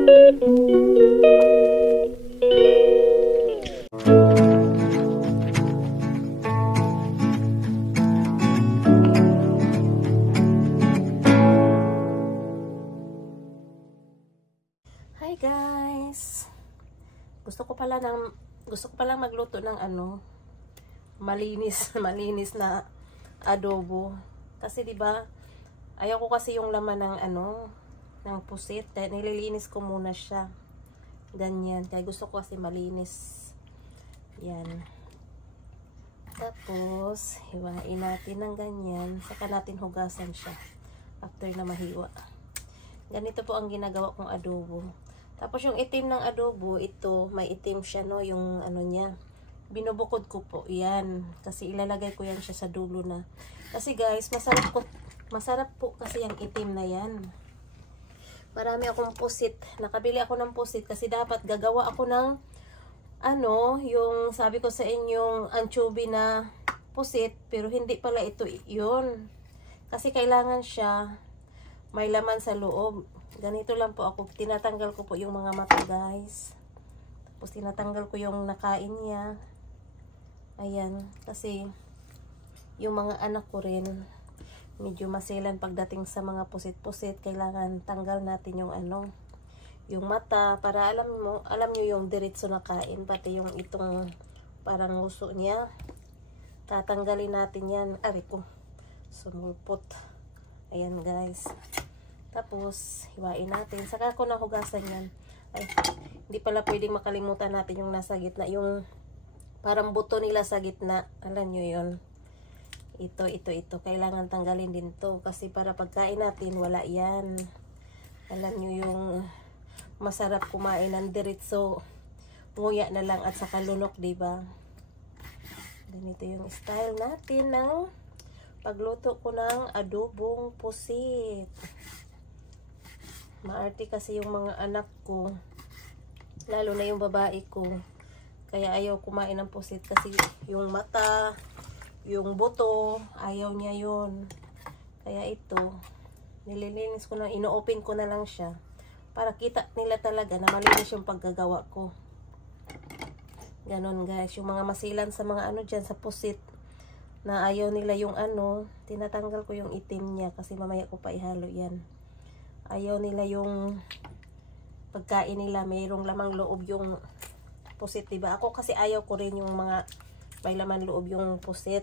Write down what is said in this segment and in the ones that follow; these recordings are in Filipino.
Hi guys! Gusto ko palang magluto ng malinis na adobo. Kasi 'di ba? Ayaw ko kasi yung laman ng ng pusit. Kaya nililinis ko muna siya. Ganyan. Kaya gusto ko kasi malinis. Yan. Tapos, hiwain natin ng ganyan. Saka natin hugasan siya. After na mahiwa. Ganito po ang ginagawa kong adobo. Tapos yung itim ng adobo, ito, may itim siya, no? Yung niya. Binubukod ko po. Yan. Kasi ilalagay ko yan siya sa dulo na. Kasi guys, masarap po kasi yung itim na yan. Marami akong pusit. Nakabili ako ng pusit kasi dapat gagawa ako ng yung sabi ko sa inyong anchovy na pusit. Pero hindi pala ito yun. Kasi kailangan siya may laman sa loob. Ganito lang po ako. Tinatanggal ko po yung mga mata guys. Tapos tinatanggal ko yung nakain niya. Ayan. Kasi yung mga anak ko rin medyo masilan pagdating sa mga pusit-pusit. Kailangan tanggal natin yung yung mata. Para alam nyo yung diretso na kain. Pati yung itong parang nguso niya. Tatanggalin natin yan. Ari ko. Sumulpot. Ayan guys. Tapos, hiwain natin. Saka ko nahugasan yan. Ay, hindi pala pwedeng makalimutan natin yung nasa gitna. Yung parang buto nila sa gitna. Alam nyo yun. Ito. Kailangan tanggalin din to. Kasi para pagkain natin, wala yan. Alam nyo yung masarap kumain ng diretso. Nguya na lang at saka lunok, diba? Ganito yung style natin ng pagluto ko ng adobong pusit. Maarte kasi yung mga anak ko, lalo na yung babae ko, kaya ayaw kumain ng pusit kasi yung mata, yung buto, ayaw niya yun. Kaya ito, nililinis ko na, ino-open ko na lang siya para kita nila talaga na malinis yung paggagawa ko. Ganon guys, yung mga masilan sa mga dyan sa pusit na ayaw nila yung tinatanggal ko yung itim niya kasi mamaya ko pa ihalo yan. Ayaw nila yung pagkain nila mayroong lamang loob yung pusit, diba? Ako kasi ayaw ko rin yung mga may laman loob yung pusit.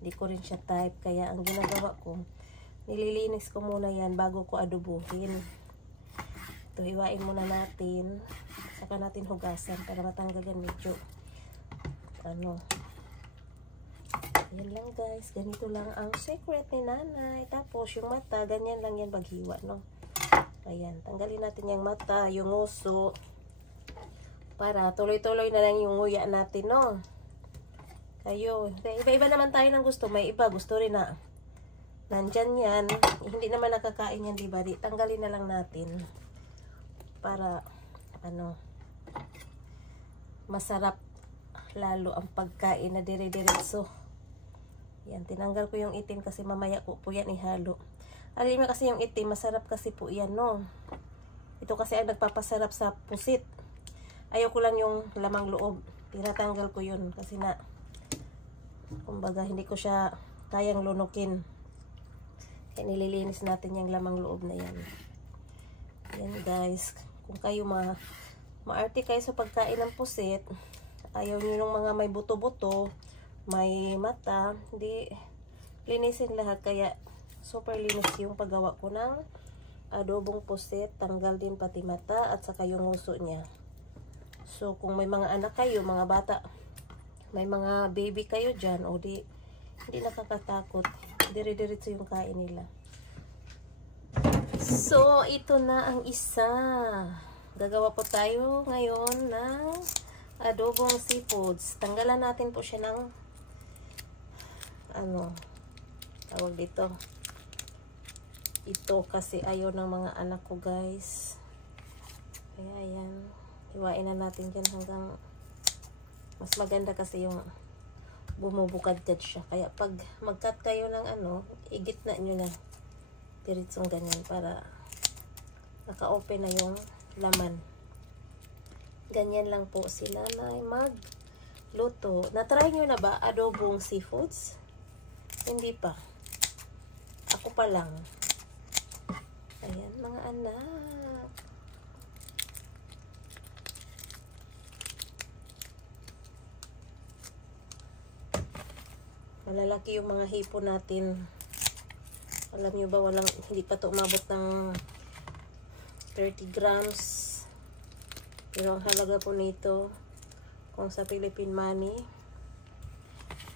Hindi ko rin siya type. Kaya ang ginagawa ko, nililinis ko muna yan bago ko adobuhin. Ito, hiwain muna natin. Saka natin hugasan para matanggalan medyo yan lang guys, ganito lang ang secret ni nanay. Tapos yung mata, ganyan lang yan paghiwa, no? Ayan, tanggalin natin yung mata, yung uso, para tuloy-tuloy na lang yung nguya natin, no? Kayo, iba-iba naman tayo ng gusto. May iba gusto rin na nandyan yan, hindi naman nakakain yan, diba? Tanggalin na lang natin para masarap lalo ang pagkain na dire-diretso. Yan, tinanggal ko yung itim kasi mamaya ko po yan ihalo. Alam mo kasi yung itim, masarap kasi po yan, no? Ito kasi ang nagpapasarap sa pusit. Ayaw ko lang yung lamang loob. Tinatanggal ko yun kasi kumbaga hindi ko siya kayang lunukin. Kaya nililinis natin yung lamang loob na yan. Yan guys, kung kayo maarte kayo sa pagkain ng pusit, ayaw nyo ng mga may buto-buto, may mata, hindi linisin lahat. Kaya super linis yung paggawa ko ng adobong pusit. Tanggal din pati mata at saka yung nguso niya. So kung may mga anak kayo, mga bata, may mga baby kayo dyan, o hindi nakakatakot, dire-diretso yung kain nila. So ito na ang isa. Gagawa po tayo ngayon ng adobong seafoods. Tanggalan natin po siya ng tawag dito. Ito kasi ayaw ng mga anak ko guys. Kaya ayan, hiwain na natin dyan hanggang mas maganda kasi yung bumubukad-kad siya. Kaya pag mag-cut kayo ng igitna nyo na diretsong ganyan para Naka-open na yung laman. Ganyan lang po si nanay magluto. Na-try nyo na ba adobong seafoods? Hindi pa. Ako pa lang. Ayan mga anak. Malalaki yung mga hipon natin. Alam nyo ba, hindi pa ito umabot ng 30 grams. Pero ang halaga po nito, kung sa Philippine money,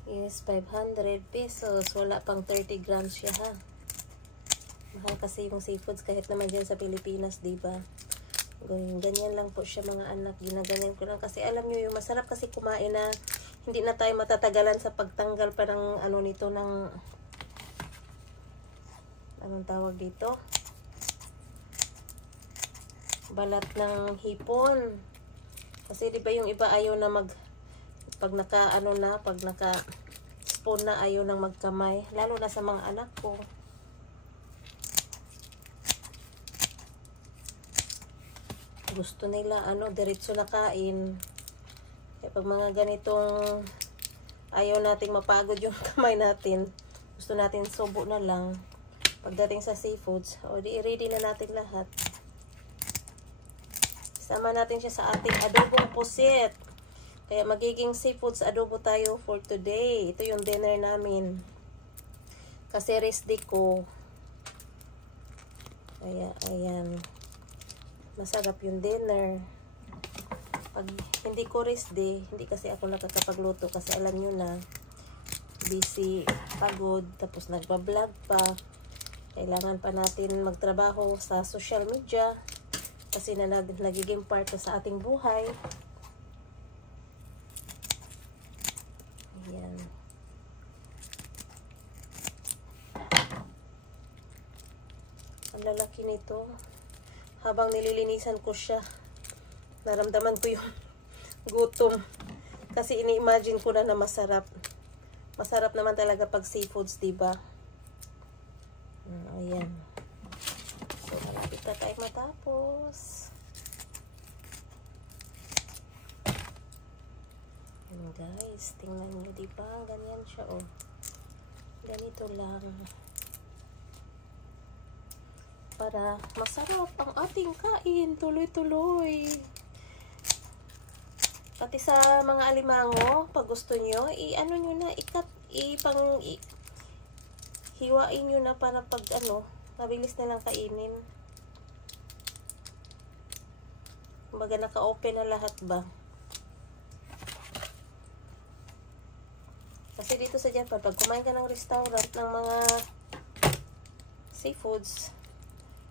is 500 pesos. Wala pang 30 grams siya ha. Mahal kasi yung seafoods kahit naman dyan sa Pilipinas, diba? Ganyan lang po siya mga anak. Ginaganyan ko lang kasi alam nyo yung masarap kasi kumain na hindi na tayo matatagalan sa pagtanggal pa ng ano nito ng anong tawag dito? Balat ng hipon. Kasi di ba yung iba ayaw na pag naka spoon na ayaw nang magkamay, lalo na sa mga anak ko. Gusto nila diretso na kain. Pag mga ganitong ayaw nating mapagod yung kamay natin, gusto natin subo na lang. Pagdating sa seafoods, o di ready na natin lahat. Sama natin siya sa ating adobong pusit. Kaya magiging seafoods adobo tayo for today. Ito yung dinner namin. Kasi rest day ko. Kaya ayan. Masarap yung dinner. Pag hindi ko rest day, hindi kasi ako nakakapagluto kasi alam nyo na busy, pagod, tapos nagbablog pa. Kailangan pa natin magtrabaho sa social media kasi nagiging part sa ating buhay. Ayan. Ang lalaki nito. Habang nililinisan ko siya, naramdaman ko yung gutom. Kasi ini-imagine ko na masarap. Masarap naman talaga pag seafoods, diba? Ayan. So, malapit na tayo matapos. Ayan guys, tingnan nyo, diba? Ganyan siya, oh. Ganito lang. Para masarap ang ating kain. Tuloy-tuloy. Pati sa mga alimango, pag gusto nyo, i-ano nyo na, hiwain nyo na para pag mabilis na lang kainin. Kumbaga naka-open na lahat ba? Kasi dito sa Japan, pag kumain ka ng restaurant ng mga seafoods,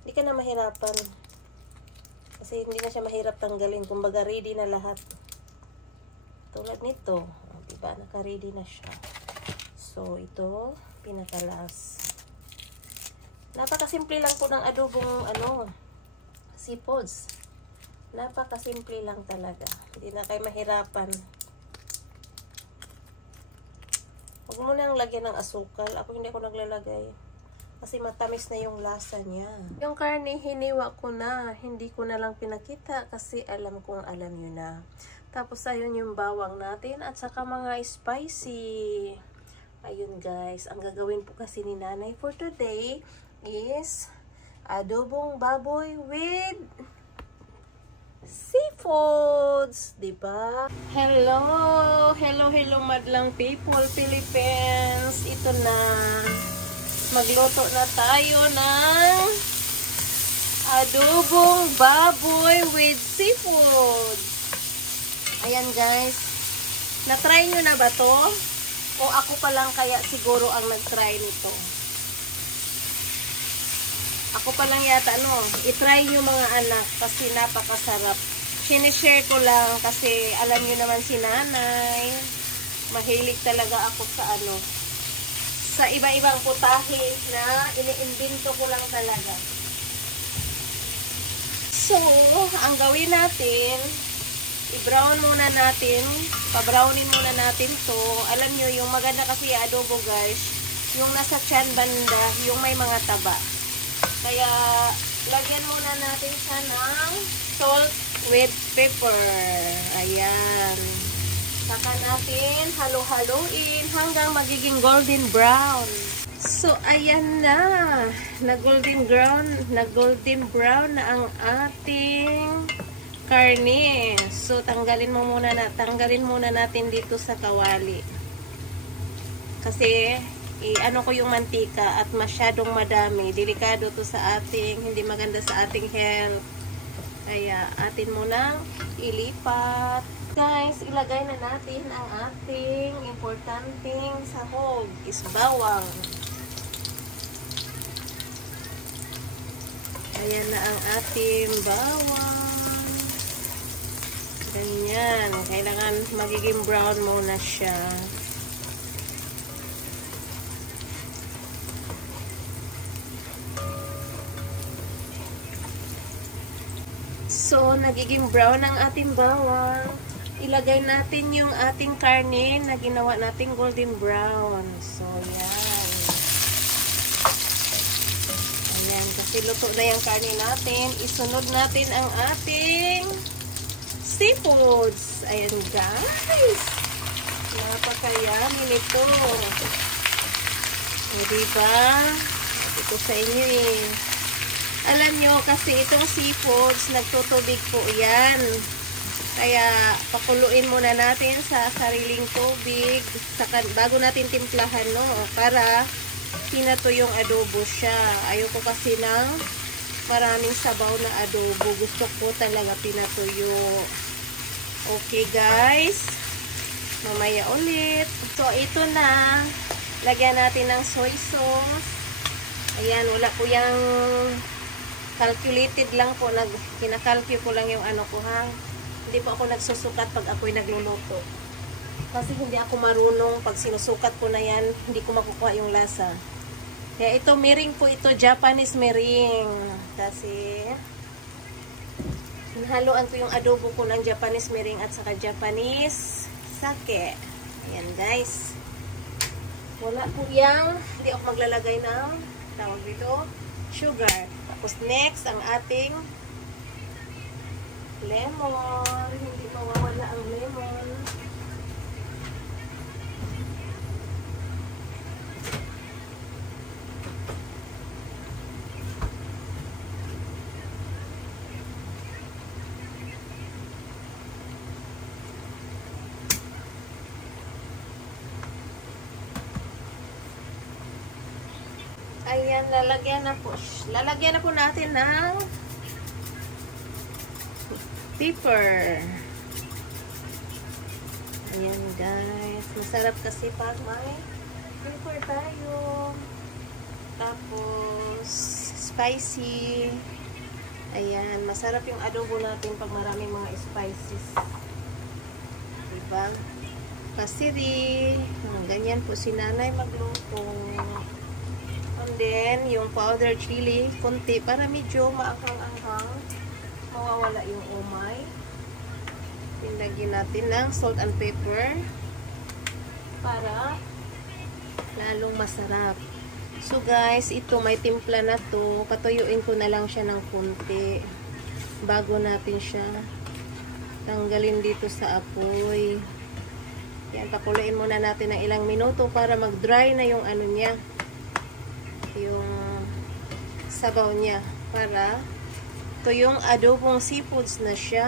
hindi ka na mahirapan. Kasi hindi na siya mahirap tanggalin. Kumbaga ready na lahat. Tulad nito. Diba? Naka-ready na siya. So, ito, pinakalas. Napakasimple lang po ng adobong seafoods. Napakasimple lang talaga. Hindi na kayo mahirapan. Huwag mo nang lagyan ng asukal. Ako hindi ako naglalagay. Kasi matamis na yung lasa niya. Yung karne, hiniwa ko na. Hindi ko na lang pinakita kasi alam kong alam nyo na. Tapos ayun yung bawang natin at saka mga spicy. Ayun guys, ang gagawin po kasi ni nanay for today is adobong baboy with seafoods, diba? Hello! Hello, hello madlang people, Philippines! Ito na. Magluto na tayo ng adobong baboy with seafood. Ayan guys. Na-try nyo na ba to? O ako pa lang kaya siguro ang nag-try nito? Ako pa lang yata, i-try nyo mga anak kasi napakasarap. Sinishare ko lang kasi alam nyo naman si nanay. Mahilig talaga ako sa iba-ibang putahe na iniimbento ko lang talaga. So, ang gawin natin, i-brown muna natin, pa-brownin muna natin to. Alam nyo, yung maganda kasi adobo guys, yung nasa tiyan banda, yung may mga taba. Kaya, lagyan muna natin natin siya ng salt with pepper. Ayan. Saka natin halo-haloin hanggang magiging golden brown. So, ayan na. Na-golden brown na ang ating karne. So, tanggalin muna natin dito sa kawali. Kasi, ano ko yung mantika at masyadong madami. Delikado to sa ating, hindi maganda sa ating health. Kaya, atin munang ilipat. Guys, ilagay na natin ang ating importanteng sahog, is bawang. Ayan na ang ating bawang. Ganyan. Kailangan magiging brown muna siya. So, nagiging brown ang ating bawang. Ilagay natin yung ating karne na ginawa nating golden brown. So, yan. Ayan, kasi luto na yung karne natin. Isunod natin ang ating seafoods. Ayan, guys. Napaka-yummy nito. O, diba? Ito sa inyo eh. Alam nyo, kasi itong seafoods, nagtutubig po yan. Kaya, pakuluin muna natin sa sariling tubig bago natin timplahan, no? Para pinatuyong adobo siya. Ayoko kasi ng maraming sabaw na adobo. Gusto ko talaga pinatuyo. Okay, guys. Mamaya ulit. So, ito na. Lagyan natin ng soy sauce. Ayan, wala ko yung calculated lang po. Kinakalculate ko lang yung ano ko, ha? Hindi po ako nagsusukat pag ako'y nagluluto. Kasi hindi ako marunong. Pag sinusukat ko na yan, hindi ko makukuha yung lasa. Kaya ito, mirin po ito. Japanese mirin. Kasi, hinhaluan ko yung adobo ko ng Japanese mirin at saka Japanese sake. Ayan, guys. Wala po yang, hindi ako maglalagay ng, tawag dito, sugar. Tapos, next, ang ating lemon. Hindi mawawala ang lemon. Ayan, lalagyan na po natin ng pepper. Ayan, guys. Masarap kasi pag may pepper tayo. Tapos, spicy. Ayan, masarap yung adobo natin pag maraming mga spices. Diba? Pasiri. Ganyan po si nanay magluto. And then, yung powder chili, konti, para medyo maanghang-anghang. Mawawala yung umay. Pinlagyan natin ng salt and pepper para lalong masarap. So guys, ito may timpla na to. Patuyuin ko na lang siya ng konti bago natin siya tanggalin dito sa apoy. Yan, pakuluin muna natin ng ilang minuto para mag-dry na yung ano niya, yung sabaw niya, para ito yung adobong seafoods na siya.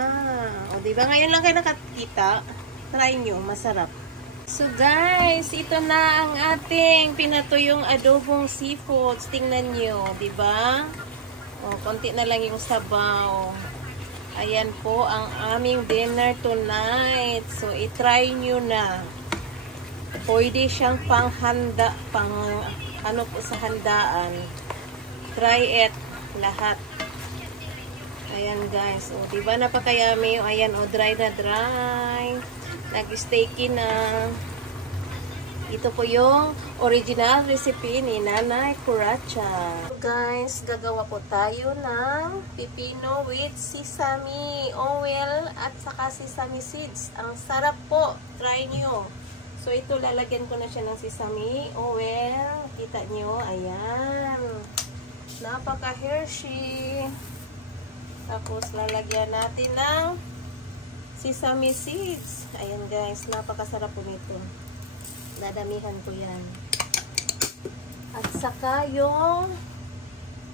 O, diba? Ngayon lang kayo nakakita. Try nyo. Masarap. So, guys, ito na ang ating pinatuyong adobong seafoods. Tingnan nyo. Diba? O, konti na lang yung sabaw. Ayan po ang aming dinner tonight. So, itry nyo na. Pwede siyang panghanda, ano po sa handaan. Try it. Lahat. Ayan, guys. O, diba napakayami? Ayan, o, dry na dry. Nag-steaky na. Ito po yung original recipe ni Nanay Curacha. So, guys, gagawa po tayo ng pipino with sesame oil at saka sesame seeds. Ang sarap po. Try nyo. So, ito, lalagyan ko na siya ng sesame oil. Kita nyo. Ayan. Napaka-hershey. Tapos, lalagyan natin ng sesame seeds. Ayan guys, napakasarap po nito. Dadamihan ko yan. At saka yung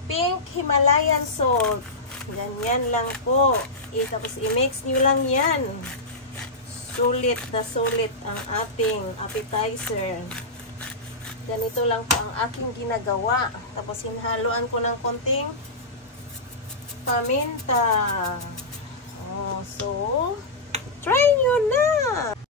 pink Himalayan salt. Ganyan lang po. Tapos, i-mix nyo lang yan. Sulit na sulit ang ating appetizer. Ganito lang po ang aking ginagawa. Tapos, hinhaluan ko ng konting paminta. Oh, so, try nyo na!